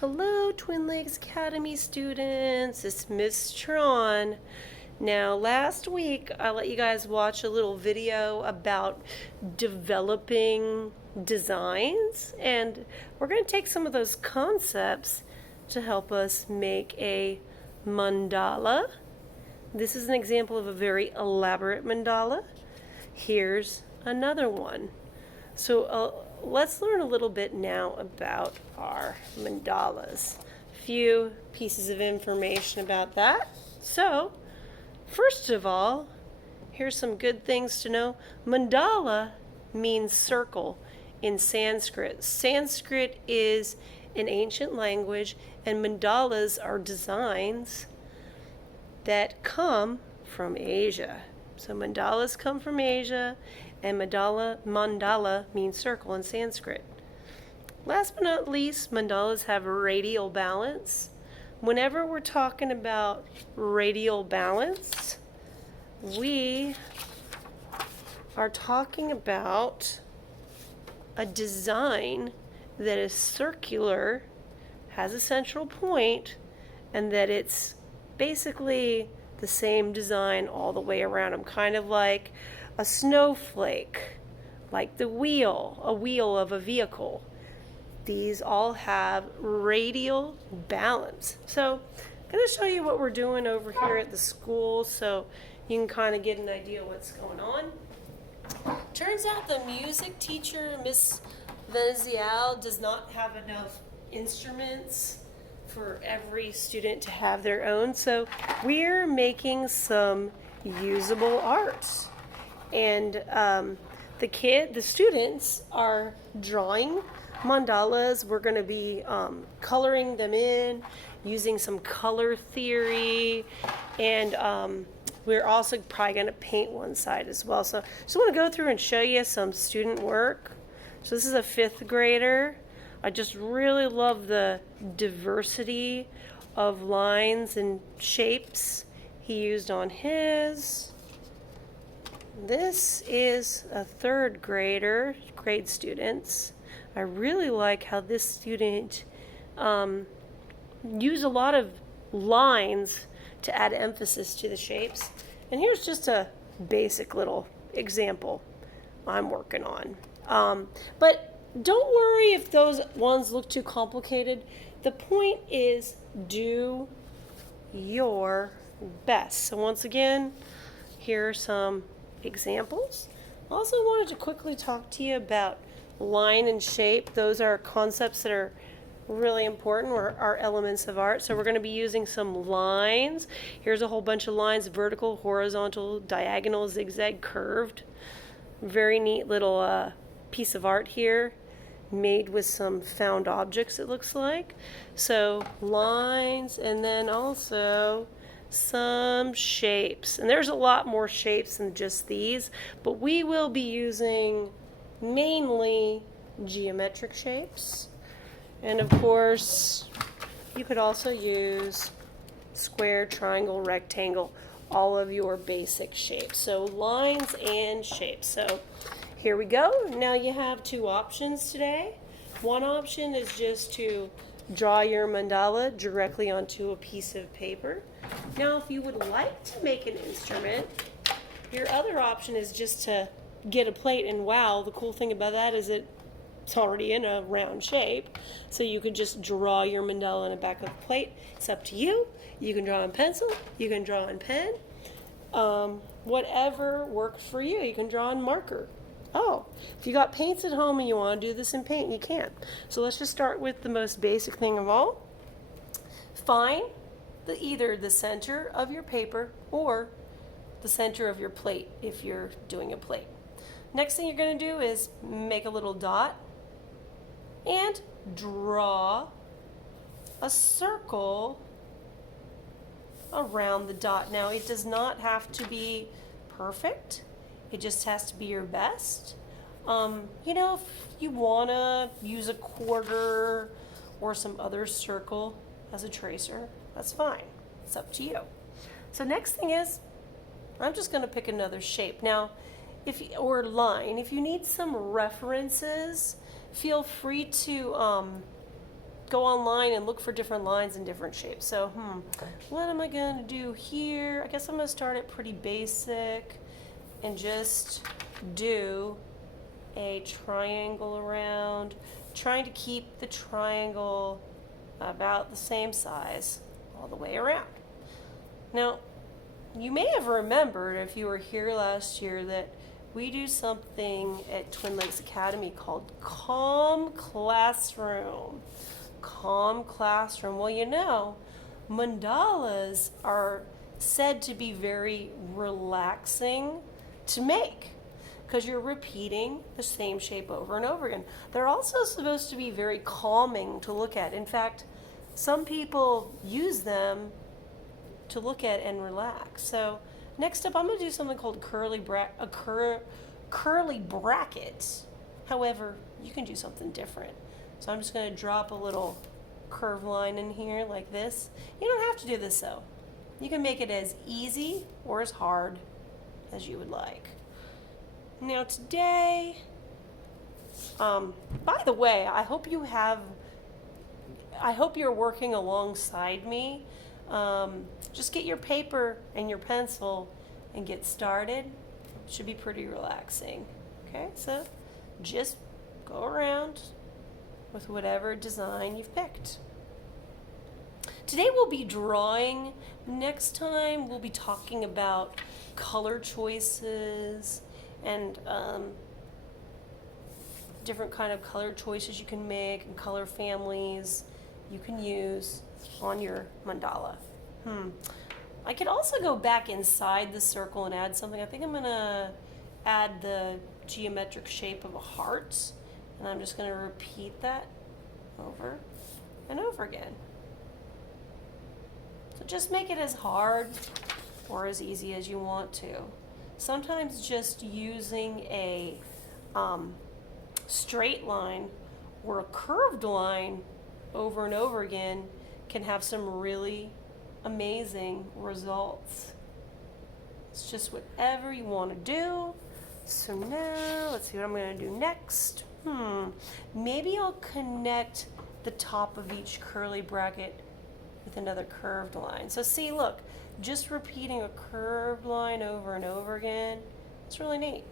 Hello, Twin Lakes Academy students. It's Miss Tron. Now, last week I let you guys watch a little video about developing designs, and we're going to take some of those concepts to help us make a mandala. This is an example of a very elaborate mandala. Here's another one. So let's learn a little bit now about our mandalas. A few pieces of information about that. So, first of all, here's some good things to know. Mandala means circle in Sanskrit. Sanskrit is an ancient language, and mandalas are designs that come from Asia. So mandalas come from Asia, and mandala means circle in Sanskrit. Last but not least, mandalas have radial balance. Whenever we're talking about radial balance, we are talking about a design that is circular, has a central point, and that it's basically the same design all the way around them, kind of like a snowflake, like a wheel of a vehicle. These all have radial balance. So I'm going to show you what we're doing over here at the school so you can kind of get an idea what's going on. Turns out the music teacher, Miss Venezial, does not have enough instruments for every student to have their own. So we're making some usable arts. And the students are drawing mandalas. We're going to be coloring them in, using some color theory, and we're also probably going to paint one side as well. So just want to go through and show you some student work. So this is a 5th grader. I just really love the diversity of lines and shapes he used on his. This is a 3rd grader, grade students. I really like how this student used a lot of lines to add emphasis to the shapes. And here's just a basic little example I'm working on. But don't worry if those ones look too complicated. The point is do your best. So once again, here are some examples. Also wanted to quickly talk to you about line and shape. Those are concepts that are really important, or are elements of art. So we're going to be using some lines. Here's a whole bunch of lines: vertical, horizontal, diagonal, zigzag, curved. Very neat little piece of art here, made with some found objects, it looks like. So lines, and then also some shapes. And there's a lot more shapes than just these, but we will be using mainly geometric shapes. And of course, you could also use square, triangle, rectangle, all of your basic shapes. So lines and shapes. So here we go. Now you have 2 options today. One option is just to draw your mandala directly onto a piece of paper. Now, if you would like to make an instrument, your other option is just to get a plate, and wow, the cool thing about that is it's already in a round shape. So you could just draw your mandala on the back of the plate. It's up to you. You can draw in pencil, you can draw in pen, whatever works for you. You can draw in marker. Oh, if you got paints at home and you want to do this in paint, you can. So let's just start with the most basic thing of all. Find either the center of your paper or the center of your plate if you're doing a plate. Next thing you're going to do is make a little dot and draw a circle around the dot. Now, it does not have to be perfect. It just has to be your best. If you want to use a quarter or some other circle as a tracer, that's fine. It's up to you. So next thing is, I'm just going to pick another shape. Now, or line. If you need some references, feel free to go online and look for different lines and different shapes. So, what am I going to do here? I guess I'm going to start it pretty basic and just do a triangle around, trying to keep the triangle about the same size all the way around. Now, you may have remembered if you were here last year that we do something at Twin Lakes Academy called Calm Classroom. Calm Classroom. Well, you know, mandalas are said to be very relaxing to make because you're repeating the same shape over and over again. They're also supposed to be very calming to look at. In fact, some people use them to look at and relax. So next up, I'm going to do something called curly bracket. However, you can do something different. So I'm just going to drop a little curved line in here like this. You don't have to do this though. You can make it as easy or as hard as you would like. Now today, by the way, I hope you're working alongside me. Just get your paper and your pencil and get started. It should be pretty relaxing. Okay, so just go around with whatever design you've picked. Today we'll be drawing. Next time we'll be talking about color choices and different kind of color choices you can make and color families you can use on your mandala. I could also go back inside the circle and add something. I think I'm gonna add the geometric shape of a heart, and I'm just gonna repeat that over and over again. So just make it as hard or as easy as you want to. Sometimes just using a straight line or a curved line over and over again can have some really amazing results. It's just whatever you want to do. So now let's see what I'm going to do next. Maybe I'll connect the top of each curly bracket with another curved line. So see, look, just repeating a curved line over and over again, it's really neat.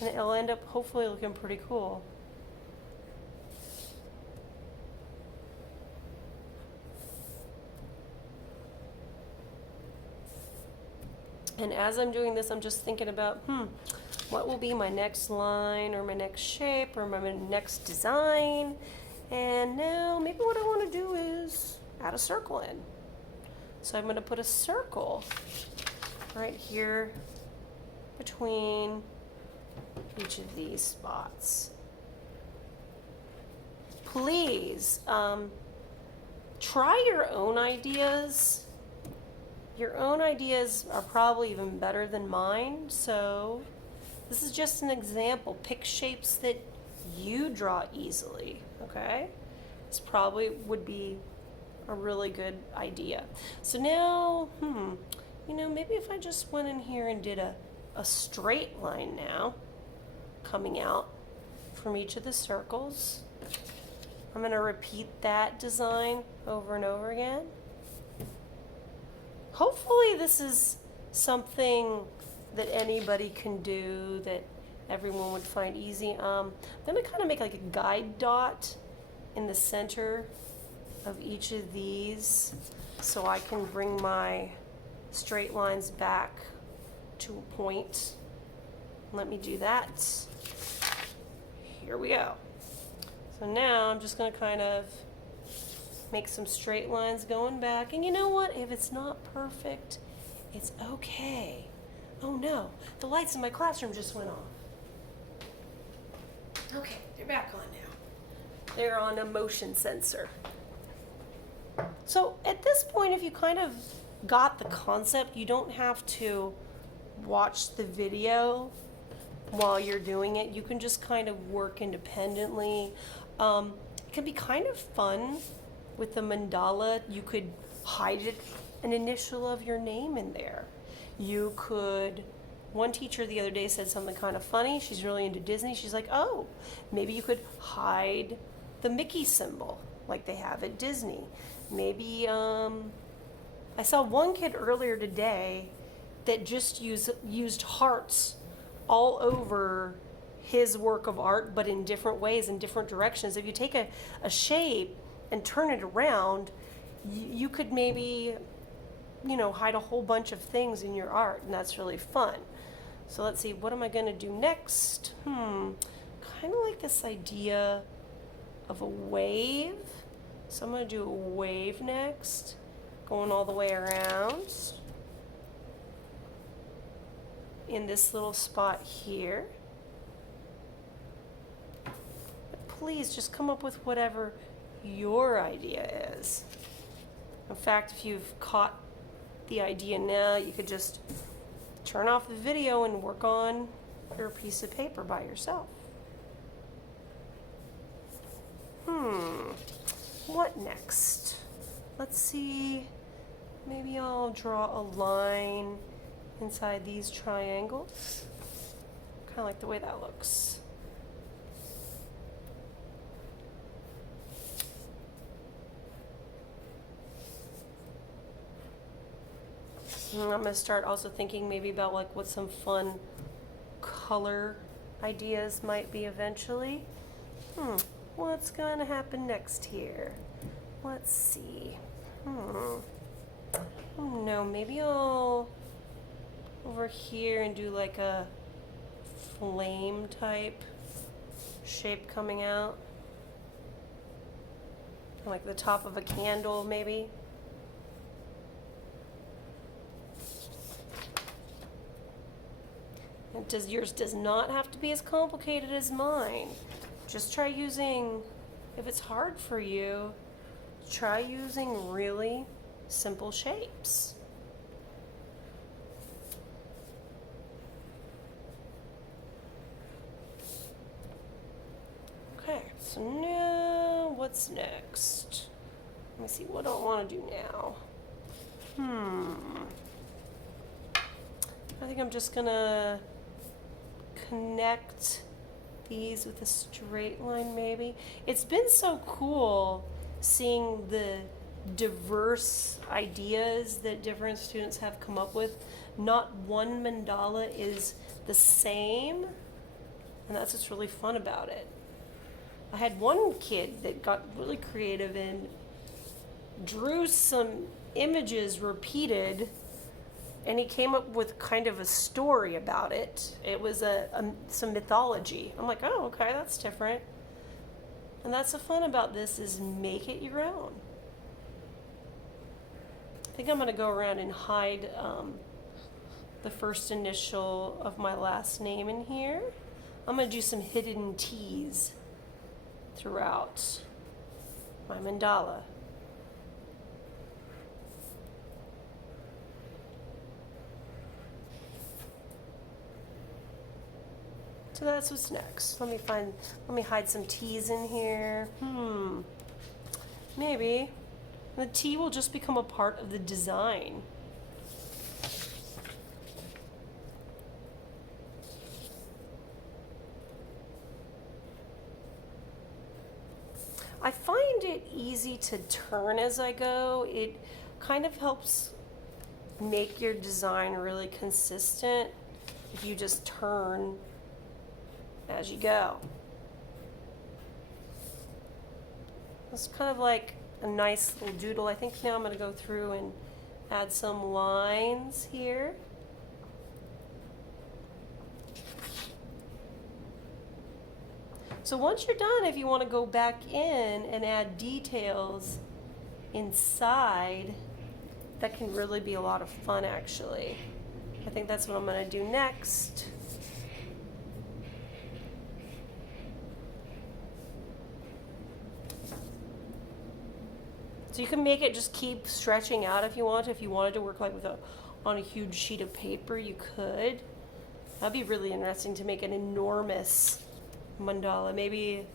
And it'll end up hopefully looking pretty cool. And as I'm doing this, I'm just thinking about, what will be my next line or my next shape or my next design? And now maybe what I want to do is add a circle in. So I'm going to put a circle right here between each of these spots. Please try your own ideas. Your own ideas are probably even better than mine, so this is just an example. Pick shapes that you draw easily, okay? This probably would be a really good idea. So now, maybe if I just went in here and did a straight line now, coming out from each of the circles. I'm going to repeat that design over and over again. Hopefully this is something that anybody can do, that everyone would find easy. I'm going to kind of make like a guide dot in the center of each of these so I can bring my straight lines back to a point. Let me do that. Here we go. So now I'm just going to kind of make some straight lines going back. And you know what? If it's not perfect, it's okay. Oh no, the lights in my classroom just went off. Okay, they're back on now. They're on a motion sensor. So at this point, if you kind of got the concept, you don't have to watch the video while you're doing it. You can just kind of work independently. It can be kind of fun with the mandala. You could hide an initial of your name in there. You could, one teacher the other day said something kind of funny. She's really into Disney. She's like, oh, maybe you could hide the Mickey symbol like they have at Disney. Maybe I saw one kid earlier today that just used hearts all over his work of art, but in different ways, in different directions. If you take a shape and turn it around, you could maybe, hide a whole bunch of things in your art, and that's really fun. So let's see, what am I going to do next? Kind of like this idea of a wave. So I'm going to do a wave next, going all the way around in this little spot here. But please just come up with whatever your idea is. In fact, if you've caught the idea now, you could just turn off the video and work on your piece of paper by yourself. What next? Let's see, maybe I'll draw a line inside these triangles. Kind of like the way that looks. And I'm going to start also thinking maybe about like what some fun color ideas might be eventually. What's going to happen next here? Let's see. Oh no, maybe I'll over here and do like a flame type shape coming out. Like the top of a candle maybe. Yours does not have to be as complicated as mine. Just try using, if it's hard for you, try using really simple shapes. Okay, so now what's next? Let me see, what do I want to do now? I think I'm just gonna connect these with a straight line maybe. It's been so cool seeing the diverse ideas that different students have come up with. Not one mandala is the same, and that's what's really fun about it. I had one kid that got really creative and drew some images repeated, and he came up with kind of a story about it. It was some mythology. I'm like, oh, okay, that's different. And that's the fun about this, is make it your own. I think I'm going to go around and hide the first initial of my last name in here. I'm going to do some hidden T's throughout my mandala. So that's what's next. Let me hide some T's in here. Maybe. The T will just become a part of the design. I find it easy to turn as I go. It kind of helps make your design really consistent if you just turn as you go. It's kind of like a nice little doodle. I think now I'm going to go through and add some lines here. So once you're done, if you want to go back in and add details inside, that can really be a lot of fun actually. I think that's what I'm going to do next. So you can make it just keep stretching out if you want. If you wanted to work like on a huge sheet of paper, you could. That'd be really interesting to make an enormous mandala. Maybe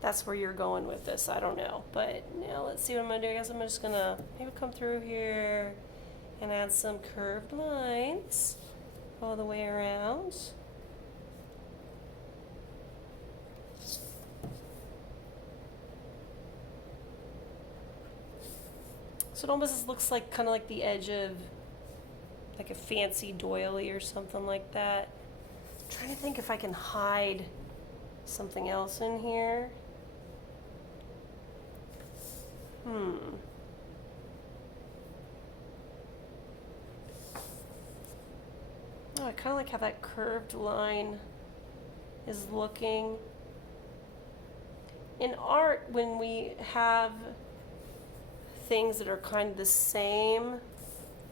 that's where you're going with this. I don't know. But now let's see what I'm gonna do. I guess I'm just gonna maybe come through here and add some curved lines all the way around. So it almost looks like kind of like the edge of like a fancy doily or something like that. I'm trying to think if I can hide something else in here. Oh, I kind of like how that curved line is looking. In art, when we have things that are kind of the same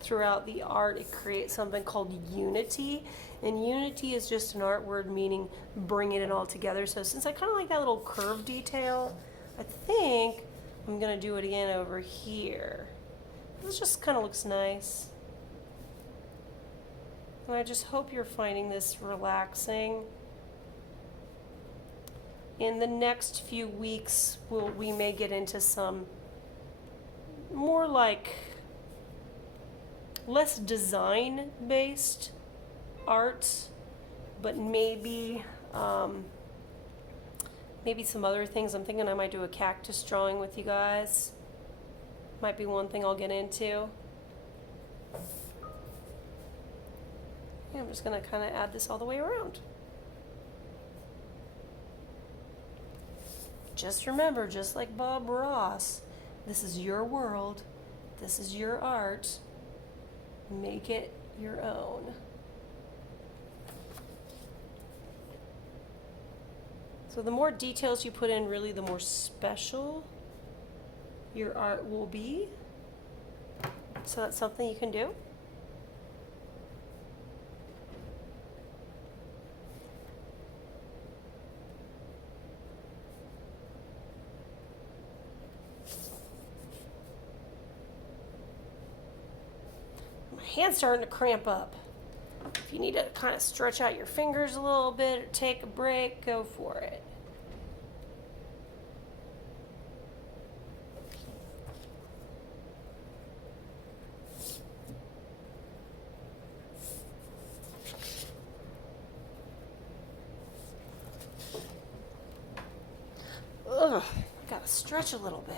throughout the art, it creates something called unity. And unity is just an art word meaning bringing it all together. So since I kind of like that little curve detail, I think I'm going to do it again over here. This just kind of looks nice. And I just hope you're finding this relaxing. In the next few weeks, we may get into some more like less design-based art, but maybe maybe some other things. I'm thinking I might do a cactus drawing with you guys. Might be one thing I'll get into. Yeah, I'm just going to kind of add this all the way around. Just remember, just like Bob Ross, this is your world, this is your art, make it your own. So the more details you put in, really the more special your art will be. So that's something you can do. Hand's starting to cramp up. If you need to kind of stretch out your fingers a little bit or take a break, go for it. Ugh, gotta stretch a little bit.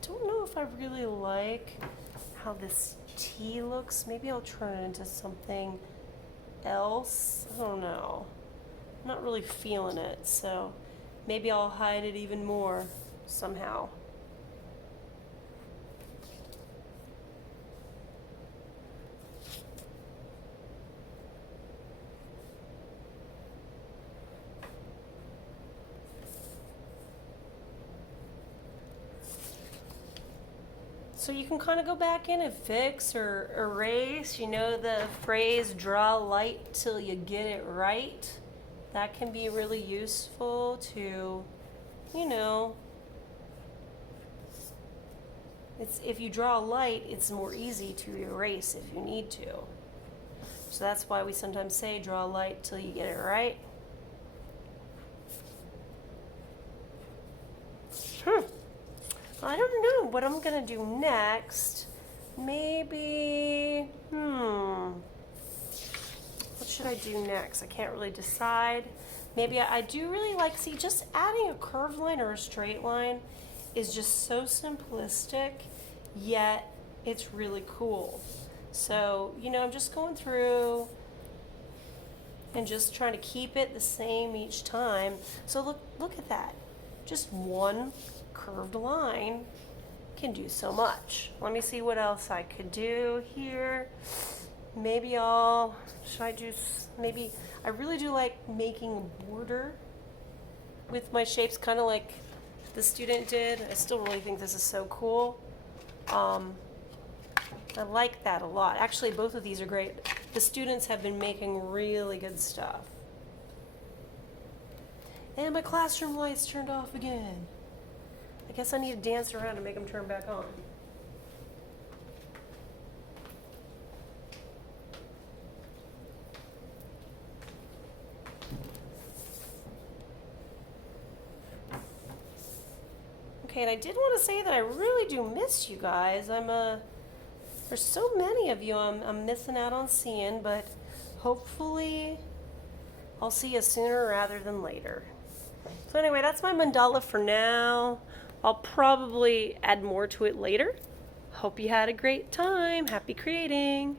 Don't know if I really like how this T looks. Maybe I'll turn it into something else. I don't know. I'm not really feeling it, so maybe I'll hide it even more somehow. So you can kind of go back in and fix or erase. You know the phrase, draw light till you get it right? That can be really useful to, you know, if you draw light, it's more easy to erase if you need to. So that's why we sometimes say draw light till you get it right. I don't know what I'm gonna do next. Maybe, what should I do next? I can't really decide. Maybe I do really like, see, just adding a curved line or a straight line is just so simplistic, yet it's really cool. So, you know, I'm just going through and just trying to keep it the same each time. So look at that. Just one curved line can do so much. Let me see what else I could do here. Maybe I really do like making a border with my shapes, kind of like the student did. I still really think this is so cool. I like that a lot. Actually, both of these are great. The students have been making really good stuff. And my classroom lights turned off again. I guess I need to dance around and make them turn back on. Okay, and I did want to say that I really do miss you guys. There's so many of you I'm missing out on seeing, but hopefully I'll see you sooner rather than later. So anyway, that's my mandala for now. I'll probably add more to it later. Hope you had a great time. Happy creating.